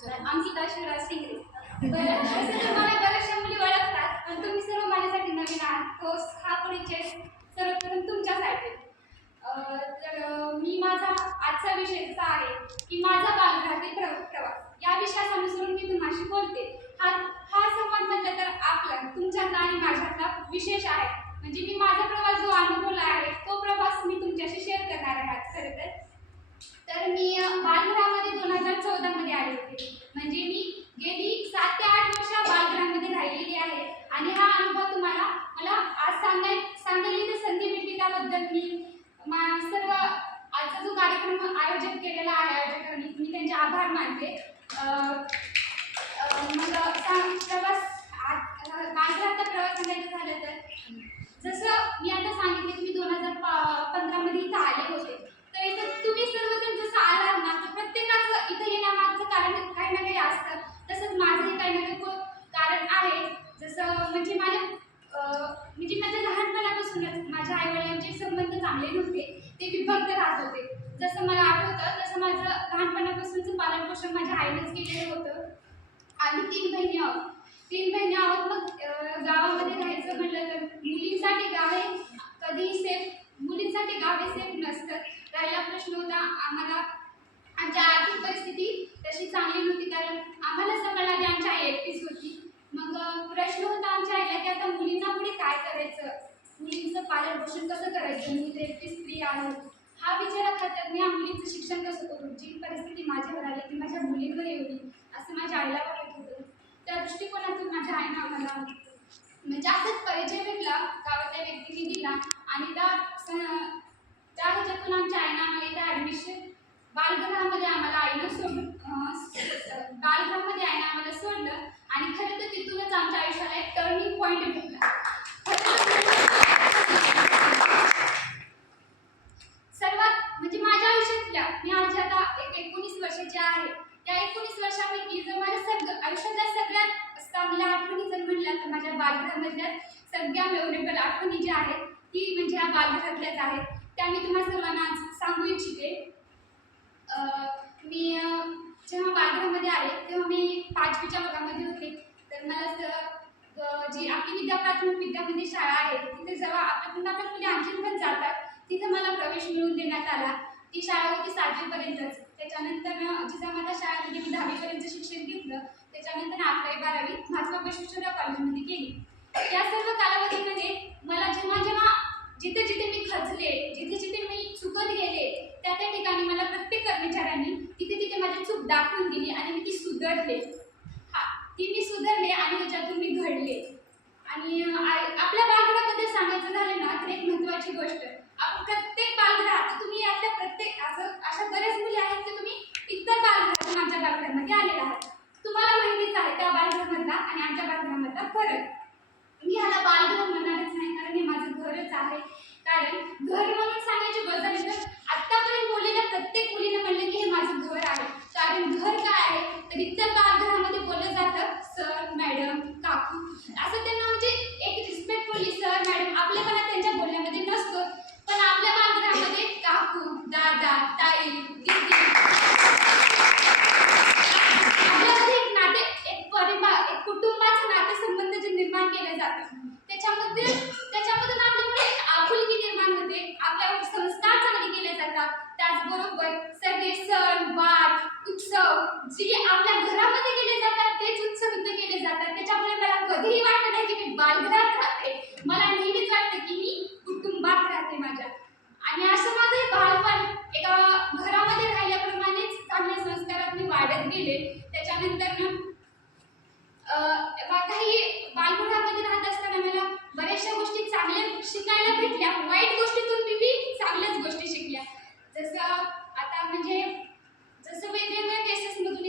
अंकिता शिवराज सिंगरे. बरं, तसं तर मला बऱ्याचशा मुली ओळखतात, पण तुम्ही सर्व माझ्यासाठी नवीन आहात. तो हा परिचय सर्वप्रथम तुमच्यासाठी. मी माझा आजचा विषय असा आहे की माझा बालगृहातील प्रवास या विषयानुसारून मी तुम्हाशी बोलते. हा हा संवाद म्हटलं तर आपला तुमच्यातला आणि माझ्यातला विशेष आहे. म्हणजे मी माझा प्रवास जो अनुभवला आहे तो प्रवास मी तुमच्याशी शेअर करणार आहे आज. खरं तर मी बालगृहामध्ये 2014 मध्ये आले होते. म्हणजे मी गेली 7 ते 8 वर्ष बालगृहामध्ये राहिलेली आहे आणि हा अनुभव तुम्हाला मला आज सांगायला तर संधी भेटली. त्याबद्दल मी सर्व आजचा जो कार्यक्रम आयोजित केलेला आहे आयोजकांनी मी त्यांचे आभार मानते. मग प्रवास बालगृहाचा प्रवास सांगायचं झालं तर जसं मी आता सांगितलं की मी 2015 मध्ये इथं आले होते. तर इथं तुम्ही सर्वजण जसं आलात ना तर प्रत्येकाचं इथं येण्यामागचं कारण काही ना काही असतं. तसंच माझंही काही ना काही कारण आहे. जसं म्हणजे माझ्या लहानपणापासूनच माझ्या आईवडिलांचे संबंध चांगले नव्हते. ते विभक्त राहत होते. जसं मला आठवतं तसं माझं लहानपणापासूनचं पालनपोषण माझ्या आईनेच केलेलं होतं. आम्ही 3 बहिणी आहोत. 3 बहिणी आहोत. मग गावामध्ये राहायचं म्हटलं तर मुलींसाठी गावे सेफ नसतं. राहिला प्रश्न होता आम्हाला. आमच्या आर्थिक परिस्थिती तशी चांगली नव्हती कारण आम्हाला सांभाळणारी आमची आई एकटीच होती. मग प्रश्न होता आमच्या आईला की आता मुलींना पुढे काय करायचं, मुलींचं पालनपोषण कसं करायचं, मी तर एकटी स्त्री आहे. हा विचार करतात मी मुलींचं शिक्षण कसं करू. जी परिस्थिती माझ्यावर आली ती माझ्या मुलींवर येऊ असं माझ्या आईला वाटत होतं. त्या दृष्टिकोनातून माझ्या आईनं आम्हाला म्हणजे असंच परिचय भेटला गावातल्या व्यक्तीने दिला आणि त्या ह्याच्यातून आमच्या आईनं आम्हाला इथं ॲडमिशन बालगृहामध्ये आईनं सोडलं आणि खरं तर तिथूनच आमच्या आयुष्याला एक टर्निंग पॉईंट भेटला. सर्वात म्हणजे माझ्या आयुष्यातल्या मी आज आता 19 वर्षाची आहे. त्या 19 वर्षापैकी जर माझ्या आयुष्यातल्या सगळ्यात चांगल्या आठवणी जर म्हणल्या तर माझ्या बालगृहामधल्या सगळ्या मेमोरेबल आठवणी ज्या आहेत ती म्हणजे ह्या बालगृहातल्याच आहेत. त्या मी तुम्हाला सर्वांना सांगू इच्छिते. मी जेव्हा बालगृहामध्ये आले तेव्हा मी 5वीच्या वर्गामध्ये होते. तर मला जी आपली प्राथमिक विद्यामंदिर शाळा आहे तिथे जेव्हा आपल्या मुली आणखीन पण जातात तिथे मला प्रवेश मिळवून देण्यात आला. ती शाळा होती 7वी पर्यंतच. त्याच्यानंतर जिजामाता शाळेमध्ये मी 10वी पर्यंत शिक्षण घेतलं. त्याच्यानंतर 11वी 12वी महात्मा बसवेश्वरराव कॉलेजमध्ये केली. या सर्व कालावधीमध्ये मला जेव्हा जिथे मी खचले, जिथे मी चुकत गेले त्या ठिकाणी मला प्रत्येक कर्मचाऱ्यांनी तिथे माझी चूक दाखवून दिली आणि मी ती सुधारले. मी सुधारले आणि त्याच्यातून मी घडले. आणि आपल्या बालगृहाबद्दल सांगायचं झालं ना तर एक महत्त्वाची गोष्ट आपण प्रत्येक बालगृहात तुम्ही आपल्या प्रत्येक अशा बऱ्याच मुली आहेत की तुम्ही इतर बालगृहातून आमच्या बालगृहामध्ये आलेला आहात. तुम्हाला माहितीच आहे त्या बालगृहामधला आणि आमच्या बालगृहामधला फरक. मी ह्याला बालगृह म्हणणारच नाही कारण हे माझं घरच आहे. कारण घर म्हणून सांगायची गरज नाही तर आत्तापर्यंत बोललेल्या प्रत्येक मुलीने म्हणलं की हे माझं घर आहे. कारण घर काय आहे तर इतर बालगृहामध्ये बोललं जातं सर मॅडम काकू असं त्यांना म्हणजे एक रिस्पेक्टफुली सर मॅडम आपल्यापणा त्यांच्या बोलण्यामध्ये नसतो. पण आपल्या बालगृहामध्ये काकू दादा ताई दीदी आपल्यामध्ये एक नाते एक परिवार एक कुटुंबाचं नातेसंबंध जे निर्माण केलं जातं त्याच्यामधून आपल्याकडे आपुलकी निर्माण होते. आपल्यावर संस्कार चांगले केले जातात. त्याचबरोबर सगळे सण वार उत्सव जे आपल्या घरामध्ये केले जातात तेच उत्सव इथं केले जातात. त्याच्यामुळे मला कधीही वाटत नाही की मी बालगृहात राहते. मला नेहमीच वाटतं की मी कुटुंबात राहते माझ्या. आणि असं माझं बालपण एका घरामध्ये राहिल्याप्रमाणेच चांगल्या संस्कारात मी वाढत गेले. त्याच्यानंतर काही बालगृहामध्ये राहत असताना मला बऱ्याचशा गोष्टी चांगल्या शिकायला भेटल्या. वाईट गोष्टीतून मी चांगल्याच गोष्टी शिकल्या. जसं आता म्हणजे जसं वेगवेगळ्या केसेसमधून